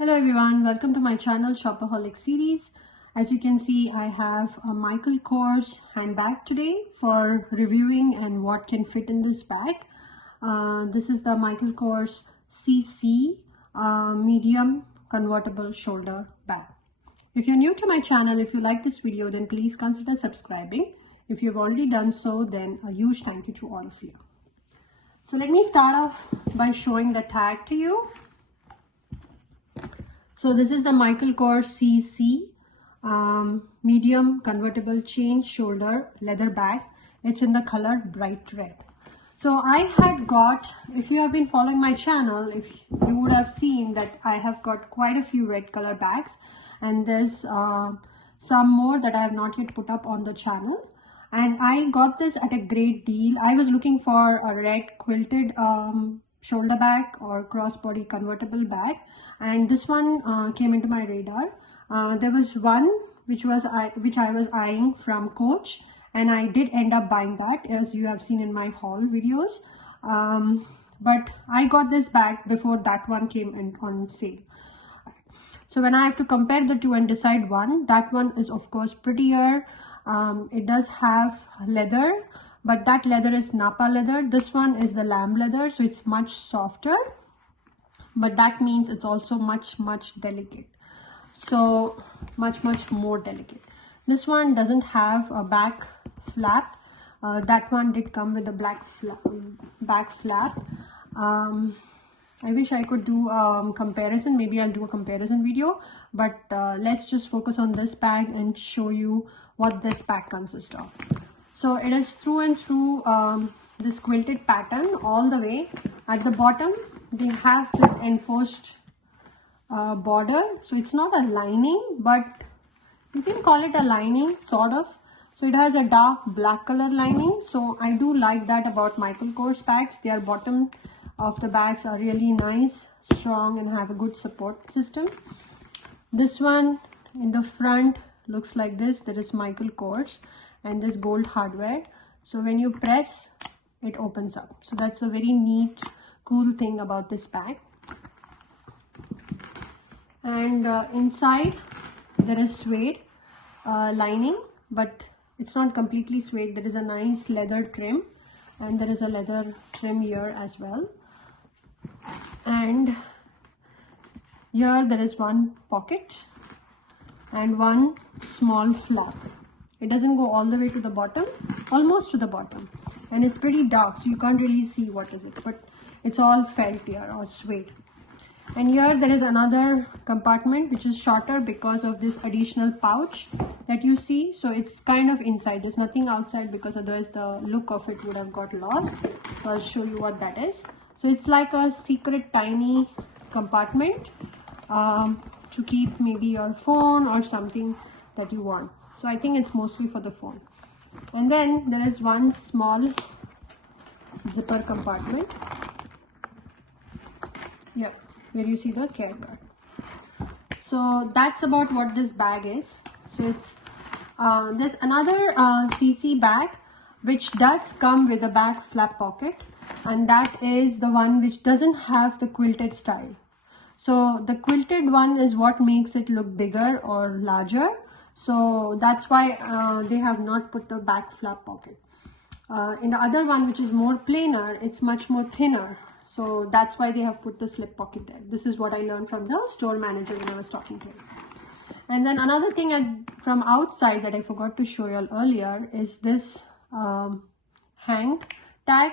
Hello everyone, welcome to my channel Shopaholic series. As you can see, I have a Michael Kors handbag today for reviewing and what can fit in this bag. This is the Michael Kors CC medium convertible shoulder bag. If you're new to my channel, if you like this video, then please consider subscribing. If you've already done so, then a huge thank you to all of you. So let me start off by showing the tag to you. So this is the Michael Kors CC medium convertible chain shoulder leather bag. It's in the color bright red. So I had got, if you have been following my channel, if you would have seen that I have got quite a few red color bags, and there's some more that I have not yet put up on the channel. And I got this at a great deal. I was looking for a red quilted shoulder bag or crossbody convertible bag, and this one came into my radar. There was one which I was eyeing from Coach, and I did end up buying that, as you have seen in my haul videos. But I got this bag before that one came in on sale. So when I have to compare the two and decide one, that one is of course prettier. It does have leather, but that leather is Napa leather. This one is the lamb leather, so it's much softer, but that means it's also much delicate, so much more delicate. This one doesn't have a back flap. That one did come with a black back flap. I wish I could do comparison. Maybe I'll do a comparison video, but let's just focus on this bag and show you what this bag consists of. So it is through and through this quilted pattern all the way. At the bottom, they have this enforced border. So it's not a lining, but you can call it a lining, sort of. So it has a dark black color lining. So I do like that about Michael Kors bags. Their bottom of the bags are really nice, strong, and have a good support system. This one in the front looks like this. There is Michael Kors and this gold hardware. So when you press, it opens up. So that's a very neat, cool thing about this bag. And inside there is suede lining, but it's not completely suede. There is a nice leather trim, and there is a leather trim here as well. And here there is one pocket and one small flap. It doesn't go all the way to the bottom, almost to the bottom, and it's pretty dark, so you can't really see what is it, but it's all felt here, or suede. And here there is another compartment which is shorter because of this additional pouch that you see. So it's kind of inside, there's nothing outside, because otherwise the look of it would have got lost. So I'll show you what that is. So it's like a secret tiny compartment to keep maybe your phone or something that you want. So I think it's mostly for the phone. And then there is one small zipper compartment. Yep, where you see the care guard. So that's about what this bag is. So it's there's another CC bag which does come with a back flap pocket, and that is the one which doesn't have the quilted style. So the quilted one is what makes it look bigger or larger. So that's why they have not put the back flap pocket. In the other one, which is more plainer, it's much more thinner. So that's why they have put the slip pocket there. This is what I learned from the store manager when I was talking to him. And then another thing from outside that I forgot to show you all earlier is this hang tag.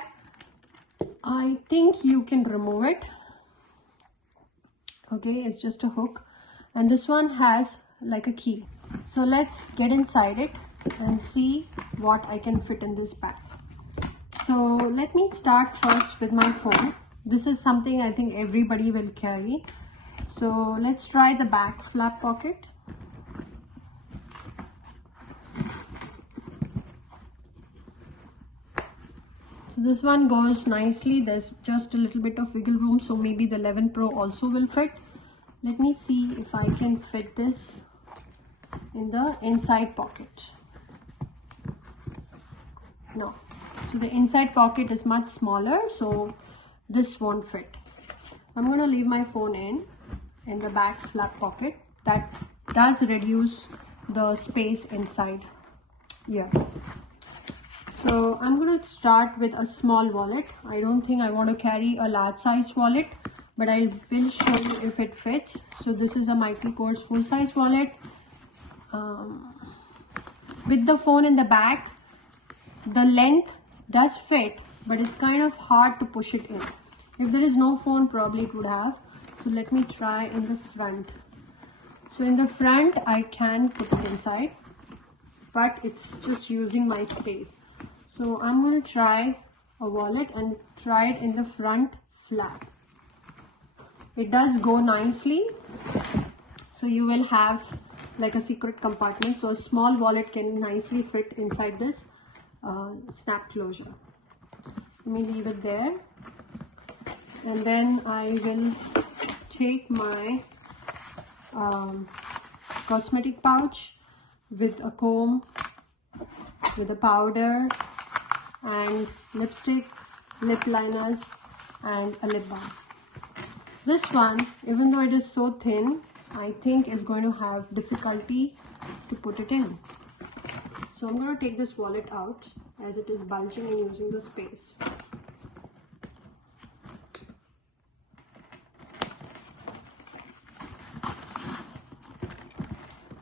I think you can remove it. Okay, it's just a hook. And this one has like a key. So let's get inside it and see what I can fit in this bag. So let me start first with my phone. This is something I think everybody will carry. So let's try the back flap pocket. So this one goes nicely. There's just a little bit of wiggle room, so maybe the 11 Pro also will fit. Let me see if I can fit this in the inside pocket. No, so the inside pocket is much smaller, so this won't fit. I'm going to leave my phone in the the back flap pocket. That does reduce the space inside here. So I'm going to start with a small wallet. I don't think I want to carry a large size wallet, but I will show you if it fits. So this is a Michael Kors full size wallet. With the phone in the back, the length does fit, but it's kind of hard to push it in. If there is no phone, probably it would have. So let me try in the front. So in the front, I can put it inside, but it's just using my space. So I'm going to try a wallet and try it in the front flap. It does go nicely. So you will have like a secret compartment. So a small wallet can nicely fit inside this snap closure. Let me leave it there. And then I will take my cosmetic pouch with a comb, with a powder and lipstick, lip liners and a lip balm. This one, even though it is so thin, I think is going to have difficulty to put it in. So I'm going to take this wallet out as it is bulging and using the space.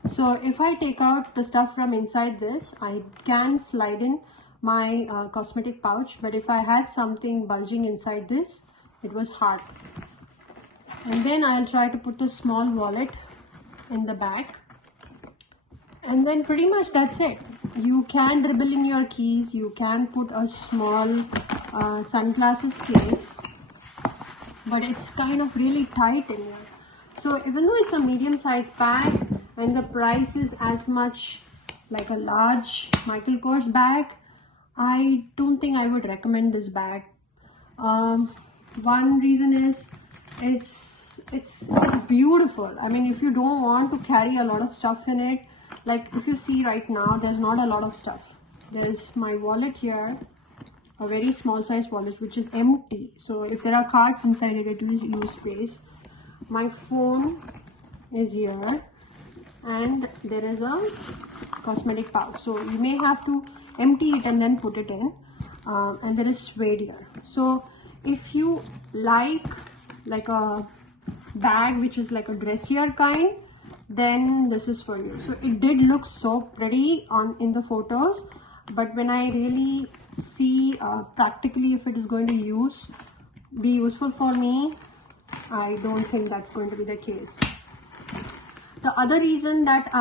So if I take out the stuff from inside this, I can slide in my cosmetic pouch, but if I had something bulging inside this, it was hard. And then I'll try to put the small wallet in the back. And then pretty much that's it. You can dribble in your keys, you can put a small sunglasses case, but it's kind of really tight in here. So even though it's a medium size bag and the price is as much like a large Michael Kors bag, I don't think I would recommend this bag. One reason is it's beautiful. I mean, if you don't want to carry a lot of stuff in it, like if you see right now, there's not a lot of stuff. There's my wallet here, a very small size wallet which is empty. So if there are cards inside it, it will use space. My phone is here and there is a cosmetic pouch. So you may have to empty it and then put it in. And there is suede here. So if you like a bag which is like a dressier kind, then this is for you. So it did look so pretty in the photos, but when I really see practically if it is going to be useful for me, I don't think that's going to be the case. The other reason that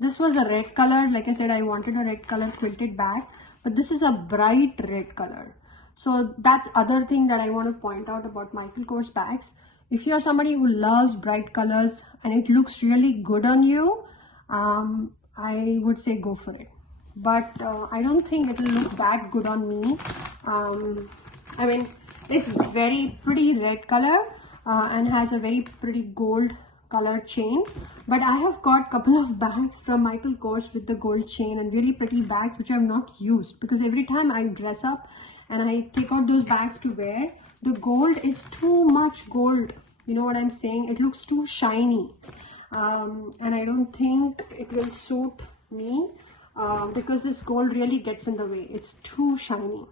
this was a red color, like I said, I wanted a red color quilted bag, but this is a bright red color. So that's other thing that I want to point out about Michael Kors bags. If you are somebody who loves bright colors and it looks really good on you, I would say go for it. But I don't think it will look that good on me. I mean, it's very pretty red color and has a very pretty gold colored chain. But I have got a couple of bags from Michael Kors with the gold chain and really pretty bags which I have not used, because every time I dress up and I take out those bags to wear, the gold is too much gold. You know what I'm saying? It looks too shiny. And I don't think it will suit me because this gold really gets in the way. It's too shiny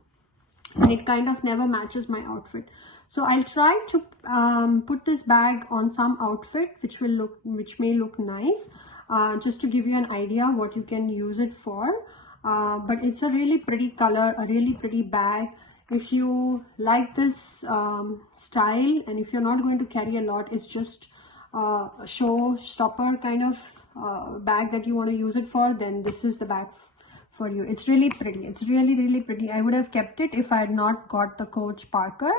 and it kind of never matches my outfit. So I'll try to put this bag on some outfit which may look nice, just to give you an idea what you can use it for. But it's a really pretty color, a really pretty bag. If you like this style and if you're not going to carry a lot, it's just a showstopper kind of bag that you want to use it for, then this is the bag for you. It's really pretty. It's really pretty. I would have kept it if I had not got the Coach Parker,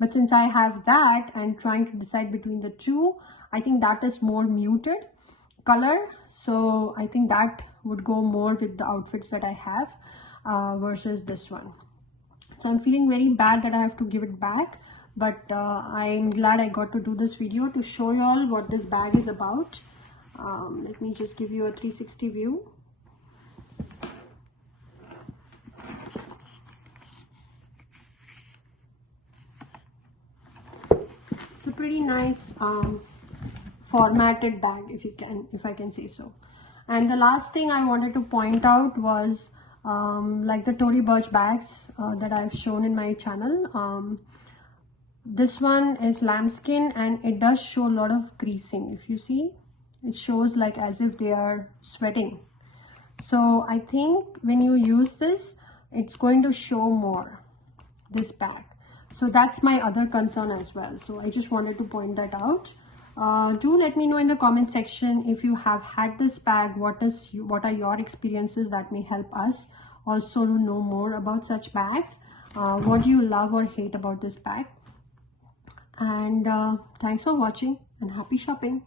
but since I have that and trying to decide between the two, I think that is more muted color, so I think that would go more with the outfits that I have versus this one. So I'm feeling very bad that I have to give it back, but I'm glad I got to do this video to show you all what this bag is about. Let me just give you a 360 view. It's a pretty nice formatted bag, if I can say so. And the last thing I wanted to point out was like the Tory Burch bags that I've shown in my channel. This one is lambskin and it does show a lot of creasing. If you see, it shows like as if they are sweating. So I think when you use this, it's going to show more, this bag. So that's my other concern as well. So I just wanted to point that out. Do let me know in the comment section if you have had this bag. What are your experiences that may help us also to know more about such bags. What do you love or hate about this bag? And thanks for watching and happy shopping.